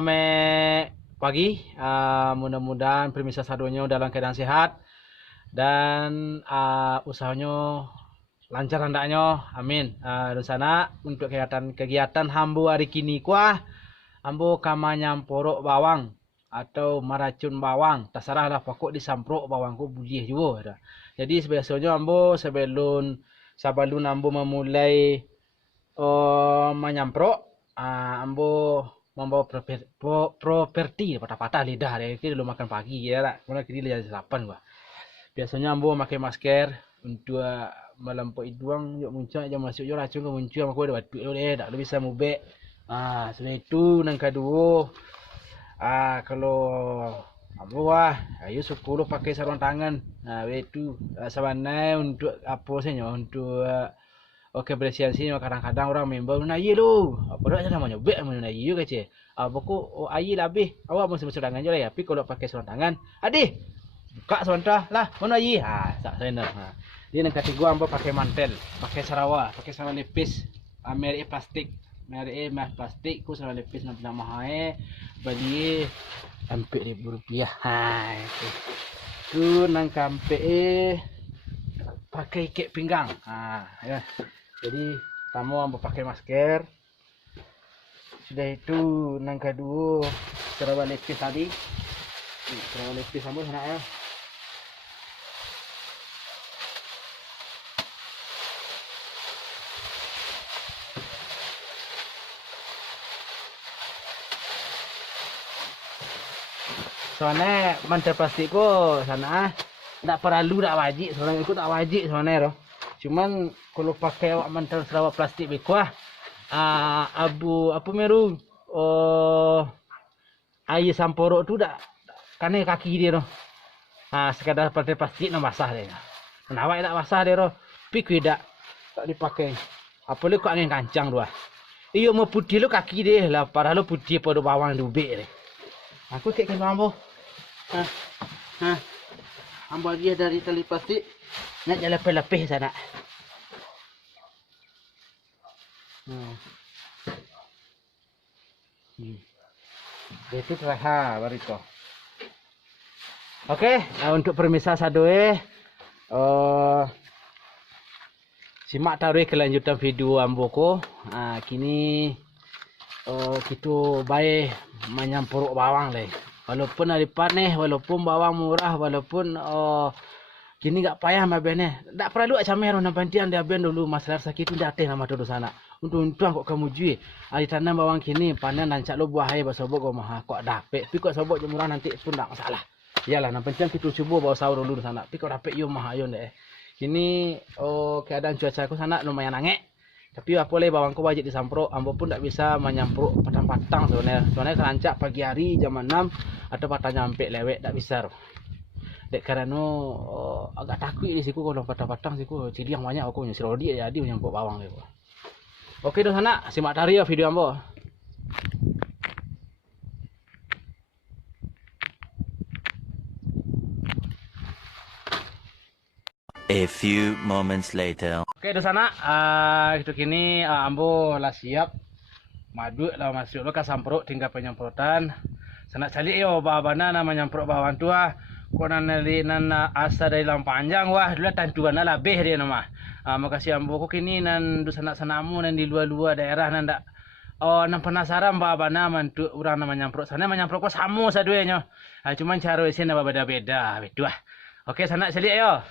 selamat pagi. Mudah-mudahan pemirsa Sadonya dalam keadaan sehat dan usahanya lancar hendaknya. Amin. Dan sana untuk kegiatan hambu hari kini kuah hambu kama nyamporok bawang atau meracun bawang. Terserah lah pokok disamprok bawangku boleh juga. Jadi biasanya hambu sebelum hambu memulai menyamprok ambo membawa properti patah-patah lidah dia kira dulu makan pagi ya lah. Mana kira dia sarapan gua. Biasanya ambo pakai masker untuk melampau hidung yuk muncul jam masuk yo racun ke muncul aku ada batuk dia tak bisa mubek. Sudah itu nang kedua kalau ambo ayo 10 pakai sarung tangan. Itu sebenarnya untuk apa sih untuk oke bersihan sini kadang-kadang orang member nayi lu. Apa dah namanya bek nayi juga cik. Pokok ayi lebih awak mesti sarung tangan je lah. Tapi kalau pakai sarung tangan, adih buka sebentar lah mana ayi. Tak sana. Dia nak kata gua ambil pakai mantel, pakai sarawak, pakai sarung lepis, merek plastik. Merek plastik ku sarung lepis nak mahal beli RM40,000. Tu nang kampe pakai ikat pinggang. Ya. Jadi kamu ambil pakai masker. Sudah itu nang kedua sarung lepis tadi. Sarung lepis ambil sana ya. Soalnya mantel plastik ko sana tak perlu tak wajib, seorang ikut tak wajib sebenarnya roh. Cuman kalau pakai awak mantel sarawak plastik bekuah abu apa meru air samporo tu dak kena kaki dia roh. Sekadar mantel plastik nak basah dia. Kenapa tak basah dia roh? Pikir tak dipakai. Apa lu kok angin kancang dua. Iyo mau putih lu kaki dia lah, padahal lu putih pada bawang dubek dia. Aku kek kena ambo. Ambil dia dari tali plastik nak jalan lepih sana. Itu terah barito. Okey, untuk permisa sadoe simak taruh kelanjutan video ambo ko. Kini kita baik menyampuruk bawang le. Walaupun hari panen, walaupun bawang murah, walaupun kini gak payah mabene. Tak perlu camer orang pantian dia ben dulu masalah sakit tu datang nama tu sana. Untuk kok kamu jual. Hari tanam bawang kini panen lancak lo buah hai basobok kok mah kok dapet. Tapi kok sobok murah nanti pun tak masalah. Iyalah nampak pantian kita cuba bawa sahur dulu sana. Tapi kok dapet yo mah ayo deh. Kini keadaan cuaca aku sana lumayan angin. Tapi apa boleh bawangku wajib disamprok. Ambo pun tak bisa menyamprok patang-patang sebenarnya. Soalnya kerancak pagi hari jam 6 atau patang nyampe lewek tak bisa. Dek karena agak takut di siku kalau patang-patang siku cili yang banyak aku nyesel dia jadi menyamprok bawang dia. Oke dah sana simak tari ya video ambo. A few moments later. Oke, di sana itu kini ambo lah siap madu lah masuk lo ke samprot tinggal penyemprotan. Sana cari yo babana nama nyamprot bawang tua. Ko nanali nan asa dari panjang wah dulu tantuan lah lebih dia nama. Makasih ambo ko kini nan di sana-sanamu nan di luar-luar daerah nan dak nan penasaran babana mantu orang nama nyamprot sana menyamprot ko samu saduenya. Cuman cara isinya beda-beda betul. Oke, sana cari yo.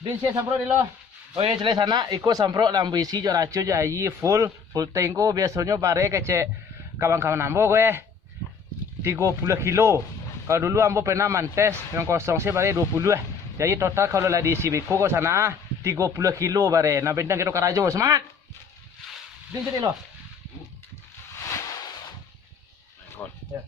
Din saya samprot dulu. Oh ya celai sana ikut samprot lambu isi jo racun jo ayi full tanko biasanya bare kece kawan-kawan ambo gue 30 kilo. Kalau dulu ambo pernah mantes yang kosong sih bare 20 . Jadi total kalau lah diisi biko ko sana 30 kilo bare. Nah bentang kita karajo semangat. Din jadi lo. Ya.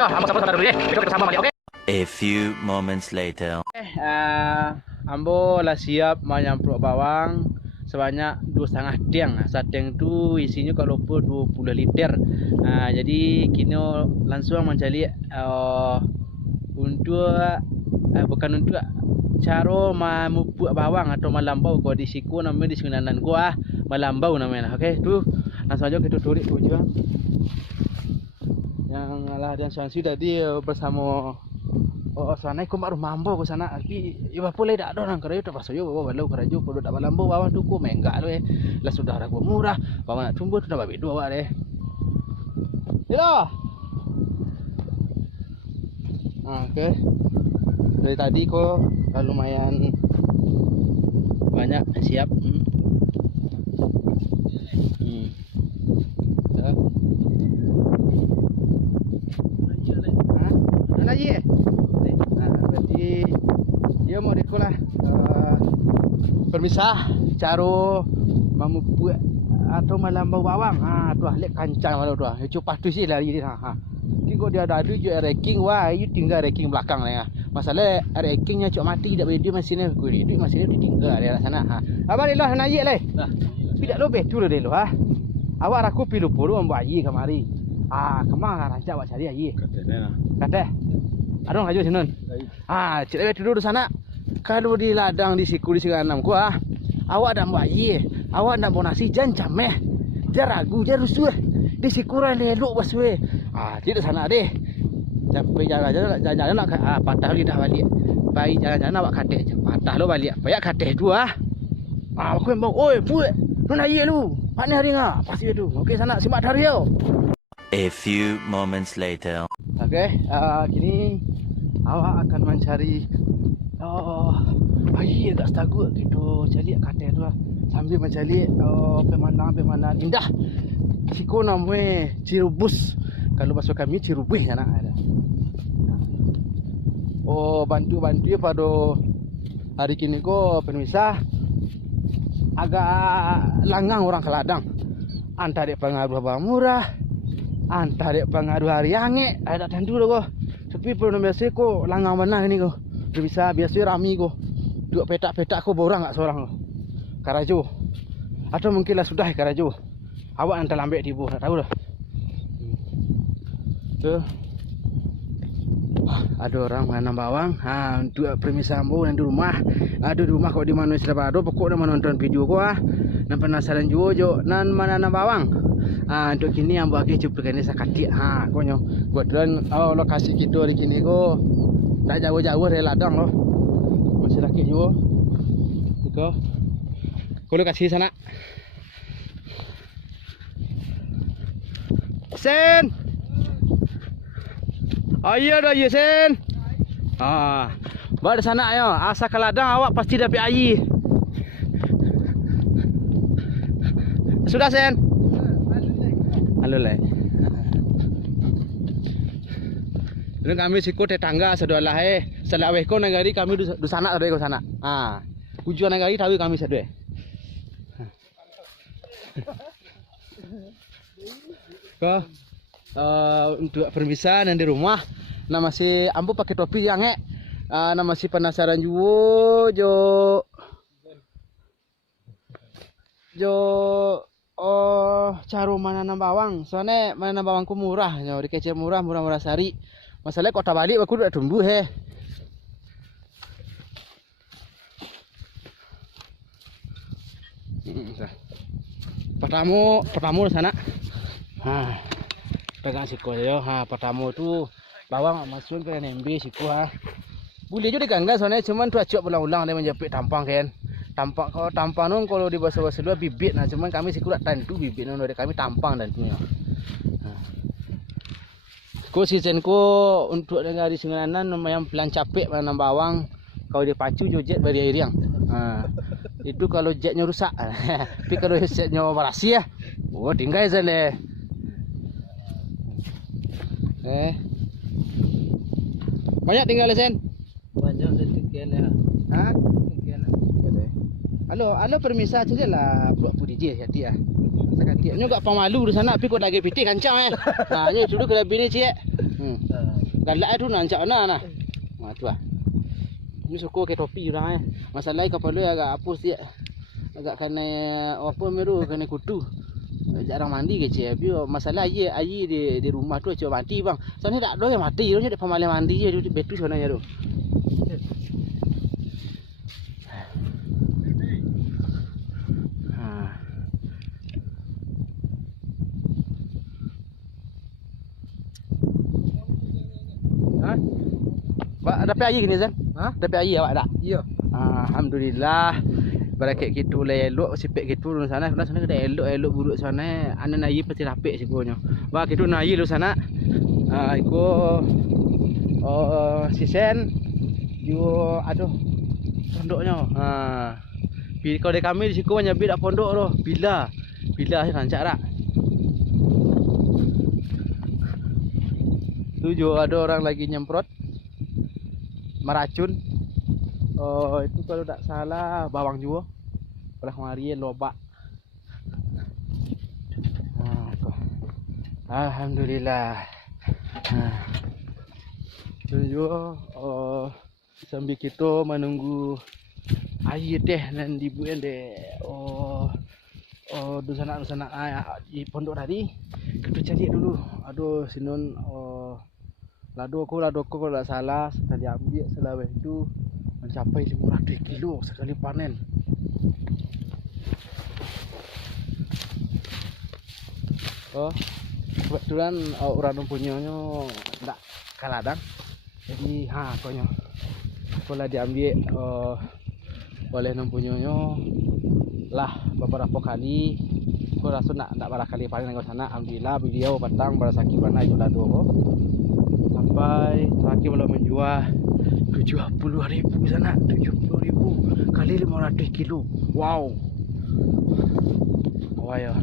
yo, ambo sama-sama dulu ya. Besok kita sama balik, oke? A few moments later. Ambo lah siap menyamprot bawang sebanyak 2,5 tiang. Satu tiang tu isinya kalau pun 20 liter. Jadi kini langsung mencari untuk bukan untuk cara memupuk bawang atau melambau kau di siku namanya di Senganan gua melambau namanya. Okey, tu langsung aja kita turik tu je. Yang alah dan Shansi tadi bersama sana ikut mak rumah ambo ke sana. Tapi iba boleh tak ada orang kerja terpaksa yo bawa balau kerja kalau tak melambau bawang tu ku menggak le. Lah sudah ragu murah. Bawang nak tumbuh tu dah babi dua awak deh. Ya. Okey. Dari tadi kok lumayan banyak siap. Lagi berarti dia mau dikolah permisah cara memupuk atau melambau bawang. Tu lek kancang malu tu. Cupa tu sih lari dia. Kiko dia ada je ranking wah, you tinggal ranking belakang lah. Masalah rankingnya cok mati tak boleh dia mesinnya kuri. Duit mesinnya ditinggal dia sana. Abang lah naik le. Tidak lo betul deh lo Awak aku pilu puru ambo ayi kamari. Kemang rancak awak cari ayi. Kata. Adong aja sini. Cik duduk di sana. Kalau di ladang di siku di Senganan ku awak dah ambo ayi. Awak nak bonasi jangan cameh. Dia ragu, dia rusuh. Di sikuran lelok baswe. Tidak sana deh. Sampai jalan-jalan nak patah lidah balik. Baik jalan-jalan awak kateh patah lo balik. Bayak kateh tu aku yang oi, puak. Lu nak ye lu. Mana hari ngah? Pasti tu. Okey sana simak hari yo. A few moments later. Okey, kini awak akan mencari air kat setagut gitu. Cari kateh tu sambil mencari pemandangan indah. Siku namanya Cirubus. Kalau bahasa kami Cirubih sana ada. Bantu-bantu pada hari kini ko pemisah agak langang orang ke ladang. Antara dek pengaruh bawang murah, antara dek pengaruh hari ange, ada tentu dah ko. Tapi perlu biasa ko langang mana ni ko. Bisa biasa rami ko. Dua petak-petak ko borang tak seorang ko. Karajo. Atau mungkinlah sudah karajo. Awak yang terlambat tibu, tak tahu dah. Tu ada orang menanam bawang. Untuk permisah ambo yang di rumah. Ada di rumah kau di mana sudah ada. Pokok dah menonton video ko dan penasaran juga nan menanam bawang. Untuk kini ambo lagi cuplikan ni sakatik. Konyo. Kebetulan lokasi kita di kini ko tak jauh-jauh dari ladang loh. Masih lagi juga. Iko. Kau kasih sana. Sen. Ayo dah ya Sen. Bawa di sana ayo. Asa ke ladang awak pasti dapat air. Sudah Sen. Halo le. Ini kami siku tetangga sedolah selaweh ko negari kami di sana ada ko sana. Tujuan negari tahu kami sedue. Ko untuk permisah dan di rumah nama si ambo pakai topi yang nama si penasaran juga cara menanam bawang. Soalnya menanam bawangku murah di kecil murah sari. Masalahnya kota balik aku udah tumbuh Pertama di sana. Pegang siku yo. Pertama tu bawang masukin ke NMB siku Boleh juga digangga soalnya cuman tu acuk ulang-ulang dia menjepit tampang kan. Tampang nung kalau di bahasa dua bibit cuman kami siku tak tentu bibit nung dari kami tampang dan punya. Ko season ko untuk negara Senganan lumayan pelan capek menanam bawang. Kalau dipacu jo jet bari air yang. Itu kalau jetnya rusak. Tapi kalau jetnya berhasil tinggal je le. Banyak tinggal Sen? Banyak sekian ya. Sekian. Halo permisah saja lah buat DJ hati Sakati. Nyo gak pamalu di sana tapi kau lagi pitih kancang Nyo sudah kena bini cik. Galak tu nak ancak mana nah. Ha tu ah. Ni suka ke topi orang Masalah kepala agak apa sih. Agak kena apa meru kena kutu. Jarang mandi ke cik. Tapi masalah air di rumah tu cik mati bang. Soalnya tak ada yang mati. Dia depan malam mandi je tu betul sebenarnya tu. Dapat air ni Zan? Ha? Dapat air awak tak? Ya. Alhamdulillah. Berakat kita lah elok sipek kita dulu sana. Kita sana kena elok buruk sana. Anak air pasti rapik sikonya. Bah kita nak air dulu sana. Iko sisen yo aduh pondoknya. Kalau dari kami di situ banyak bida pondok tu. Bila sih rancak tak? Tu juga ada orang lagi nyemprot meracun. Itu kalau tak salah bawang juga. Pada kemarin lobak. Alhamdulillah. Itu juga sambil kita menunggu air deh dan dibuat deh. Dusana di pondok tadi kita cari dulu. Aduh sinun lado aku kalau tak salah sekali ambil selaweh itu mencapai 500 kilo sekali panen. Kebetulan orang mempunyainya tak kaladang. Jadi koknya kalau diambil oleh mempunyainya lah beberapa kali. Aku rasa nak berapa kali panen ke sana. Alhamdulillah beliau batang berasaki mana itu lado ko. Sampai terakhir belum menjual 70.000 sana. 70.000 kali 500 kilo. Wow. Wah ya.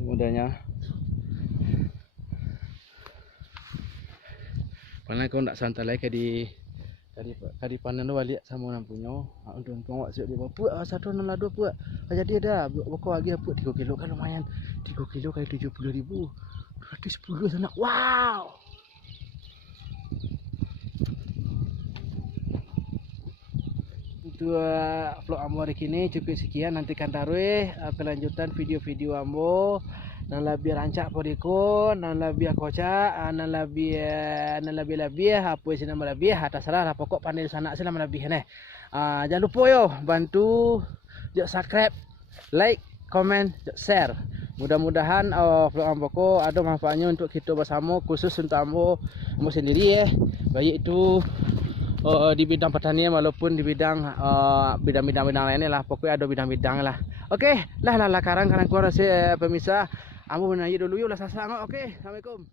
Mudahnya. Panen kau nak santai lagi kadi panen tu balik sama orang punya. Untung awak siap dia apa satu nan lado apa. Jadi dah boko lagi apa 3 kilo kan lumayan. 3 kilo kali 70.000. 210 sana. Wow. Itu vlog Ambo hari ini cukup sekian. Nantikan taruh kelanjutan video-video Ambo. Nan lebih rancak podiko, nan lebih kocak, nan lebih apa sih nama lebih atas salah pokok pandai sana sih nama lebih nih. Jangan lupa yo bantu subscribe, like, comment, share. Mudah-mudahan vlog Ambo ko ada manfaatnya untuk kita bersama, khusus untuk Ambo sendiri ya. Baik itu di bidang pertanian walaupun di bidang bidang lainnya lah, pokoknya ada bidang-bidang lah. Oke, lah karang keluar si pemirsa. Ambo menaik dulu yuk lah sasang. Oke, assalamualaikum.